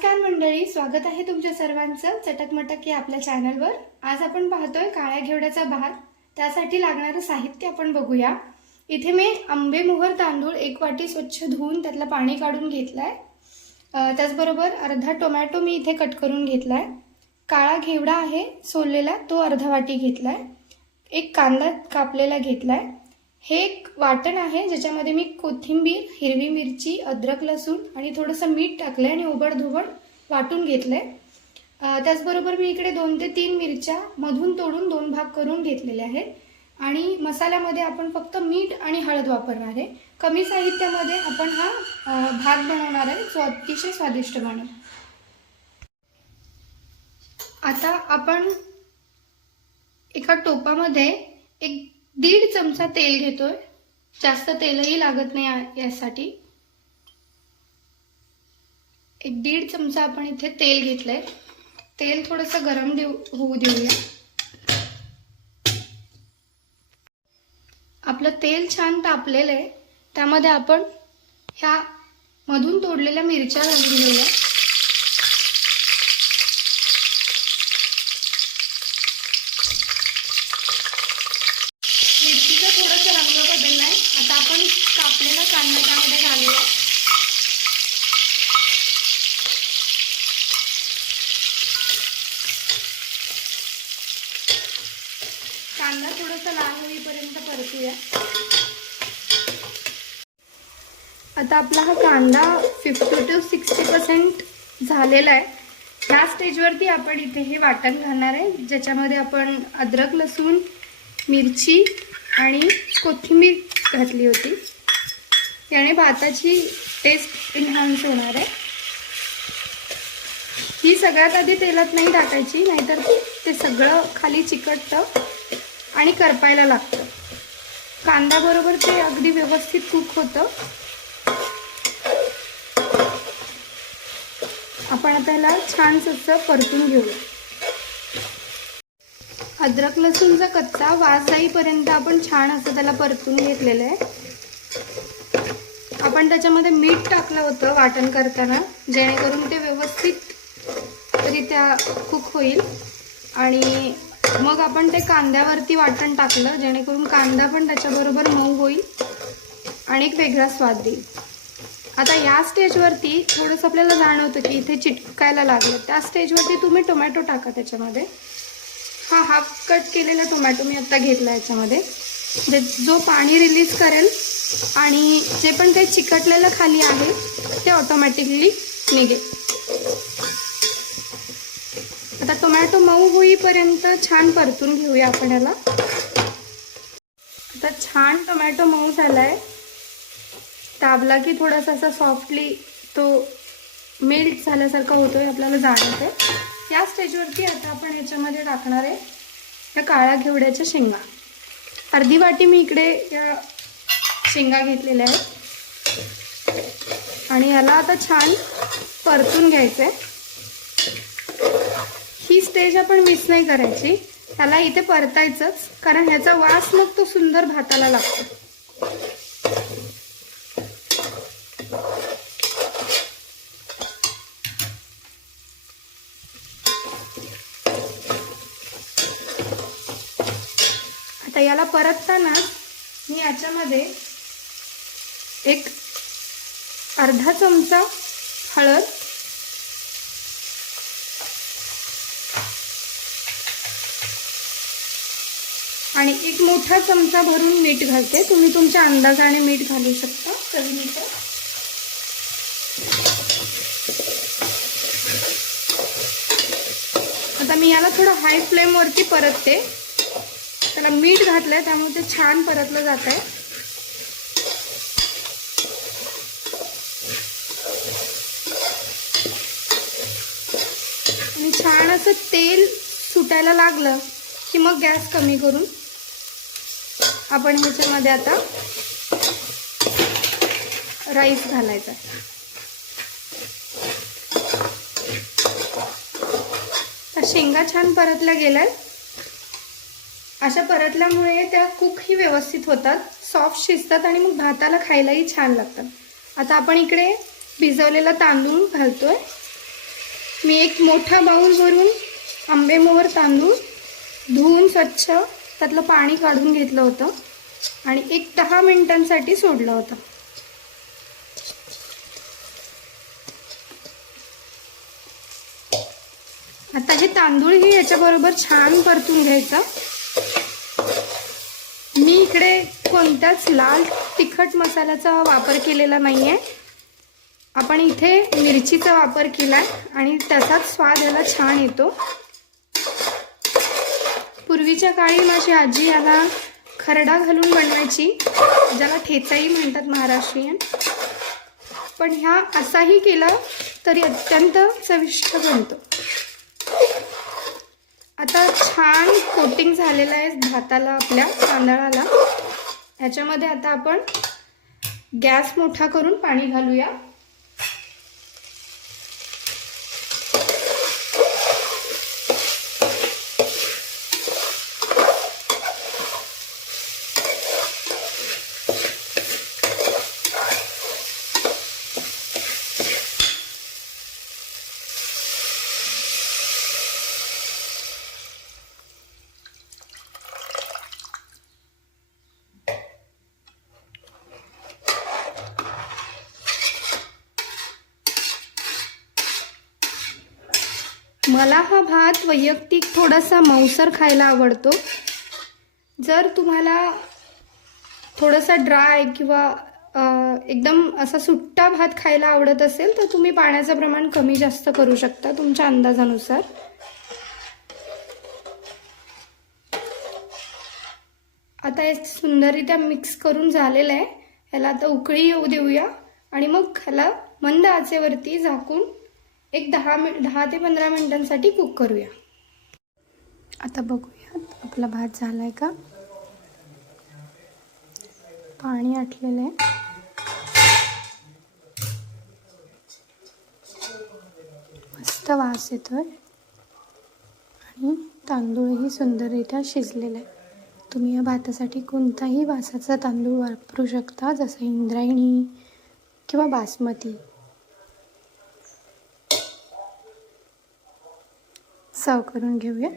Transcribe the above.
नमस्कार मंडळी, स्वागत आहे तुमच्या सर्वांचं चटकमटक या आपल्या चॅनलवर। आज आपण पाहतोय काळ्या घेवड्याचा भात। त्यासाठी लागणारे साहित्य आपण बघूया। इथे मी आंबे मोहर तांदूळ 1 वाटी स्वच्छ धुवून त्यातलं पाणी काढून घेतलाय। त्याचबरोबर अर्धा टोमॅटो मी इथे कट करून घेतलाय। काळा घेवडा आहे सोललेला, तो अर्धा वाटी घेतलाय। एक कांदा कापलेला घेतलाय। हे एक वाटण आहे ज्याच्यामध्ये मी कोथिंबीर, हिरवी मिरची, अद्रक, लसूण आणि थोडंसं मीठ टाकलंय आणि ओबडधोबड वाटून घेतलंय। त्याचबरोबर मी इकडे 2 ते 3 मिरच्या मधून तोडून 2 भाग करून घेतलेले आहेत। आणि मसाल्यामध्ये आपण फक्त मीठ आणि हळद वापरणार आहे। कमी साहित्यामध्ये आपण हा भात बनवणार आहे जो अतिशय स्वादिष्ट बनेल। आता आपण एका टोपामध्ये 1.5 चमचा तेल घेतोय। जास्त तेलही लागत नाही यासाठी। 1.5 चमचा आपण इथे तेल घेतलंय। तेल थोडंसं गरम होऊ देऊया। आपलं तेल छान तापलेलं आहे। त्यामध्ये आपण ह्या मधून तोडलेल्या मिरच्या घालून घेऊया। मिरचीचा थोडासा रंग बदललाय। आता आपण कापलेला कांदा त्यामध्ये घालूया। कांदा थोडासा लाल होईपर्यंत परतूया। आता आपला हा कांदा 50 to 60% झालेला आहे। ह्या स्टेजवरती आपण इथे हे वाटण घालणार आहे ज्याच्यामध्ये आपण अद्रक, लसूण, मिरची आणि कोथिंबीर घातली होती। याने भाताची टेस्ट एनहान्स होणार आहे। ही सगळ्यात आधी तेलात नाही टाकायची, नाहीतर ते सगळं खाली चिकटतं आणि करपायला लागतं। कांदा बरोबर ते अगदी व्यवस्थित कुक होतं। आपण आता याला छान असं परतून घेऊया। अद्रक लसूणचा कच्चा वास जाईपर्यंत आपण छान असं त्याला परतून घेतलेलं आहे। आपण त्याच्यामध्ये मीठ टाकलं होतं वाटण करताना, जेणेकरून ते व्यवस्थितरित्या कुक होईल। आणि मग आपण ते कांद्यावरती वाटण टाकलं जेणेकरून कांदा पण त्याच्याबरोबर मऊ होईल आणि एक वेगळा स्वाद देईल। आता या स्टेजवरती थोडंसं आपल्याला जाणवतं की इथे चिटकायला लागलं। त्या स्टेजवरती तुम्ही टोमॅटो टाका त्याच्यामध्ये। हा हाफ कट केलेला टोमॅटो मी आता घेतला याच्यामध्ये, जो पाणी रिलीज करेल आणि जे पण काही चिकटलेलं खाली आहे ते ऑटोमॅटिकली निघेल। आता टोमॅटो मऊ होईपर्यंत छान परतून घेऊया आपण याला। आता छान टोमॅटो मऊ झालाय। दाबला की थोडासा असा सॉफ्टली तो मेल्ट झाल्यासारखा होतोय, आपल्याला जाणवतंय। या स्टेजवरती आता आपण याच्यामध्ये टाकणार आहे या काळ्या घेवड्याच्या शेंगा। अर्धी वाटी मी इकडे या शेंगा घेतलेल्या आहेत आणि याला आता छान परतून घ्यायचंय। ही स्टेज आपण मिस नाही करायची, त्याला इथे परतायचंच, कारण ह्याचा वास मग तो सुंदर भाताला लागतो। आता याला परतताना मी याच्यामध्ये एक अर्धा चमचा हळद, आणि एक मोठा चमचा भरून मीठ घालते। तुम्ही तुमच्या अंदाजाने मीठ घालू शकता चवीनुसार। आता मी याला थोडं हाय फ्लेम वरती परतते। त्याला मीठ घातलंय त्यामुळे ते छान परतलं जात आहे। आणि छान असं तेल सुटायला लागलं की मग गॅस कमी करून आपण ह्याच्यामध्ये आता राईस घालायचा आहे। तर शेंगा छान परतल्या गेल्यात। अशा परतल्यामुळे त्या कुकही व्यवस्थित होतात, सॉफ्ट शिजतात आणि मग भाताला खायलाही छान लागतात। आता आपण इकडे भिजवलेला तांदूळ घालतोय। मी एक मोठा बाउल भरून आंबेमोहर तांदूळ धुवून स्वच्छ त्यातलं पाणी काढून घेतलं होतं आणि एक 10 मिनिटांसाठी सोडलं होतं. आता हे तांदूळही याच्याबरोबर छान परतून घ्यायचं. मी इकडे कोणत्याच लाल तिखट मसाल्याचा वापर केलेला नाहीये. आपण इथे मिरचीचा वापर केलाय आणि त्याचाच स्वाद याला छान येतो. पूर्वीच्या काळी माझी आजी याला खरडा घालून बनवायची, ज्याला ठेचाही म्हणतात महाराष्ट्रीयन. पण ह्या असाही केला तरी अत्यंत चविष्ट बनतो. आता छान कोटिंग झालेलं आहे भाताला, आपल्या तांदळाला. ह्याच्यामध्ये आता आपण गॅस मोठा करून पाणी घालूया. मला हा भात वैयक्तिक थोडासा मऊसर खायला आवडतो. जर तुम्हाला थोडासा ड्राय किंवा एकदम असा सुट्टा भात खायला आवडत असेल तर तुम्ही पाण्याचं प्रमाण कमी जास्त करू शकता तुमच्या अंदाजानुसार. आता हे सुंदररित्या मिक्स करून झालेलं आहे. ह्याला आता उकळी येऊ देऊया आणि मग ह्याला मंद आचेवरती झाकून एक 10 ते 15 मिनिटांसाठी कुक करूया. आता बघूया आपला भात झालाय का. पाणी आटलेलं आहे. मस्त वास येतोय आणि तांदूळही सुंदररित्या शिजलेला आहे. तुम्ही या भातासाठी कोणताही वासाचा तांदूळ वापरू शकता, जसं इंद्रायणी किंवा बासमती. सर्व करून घेऊया.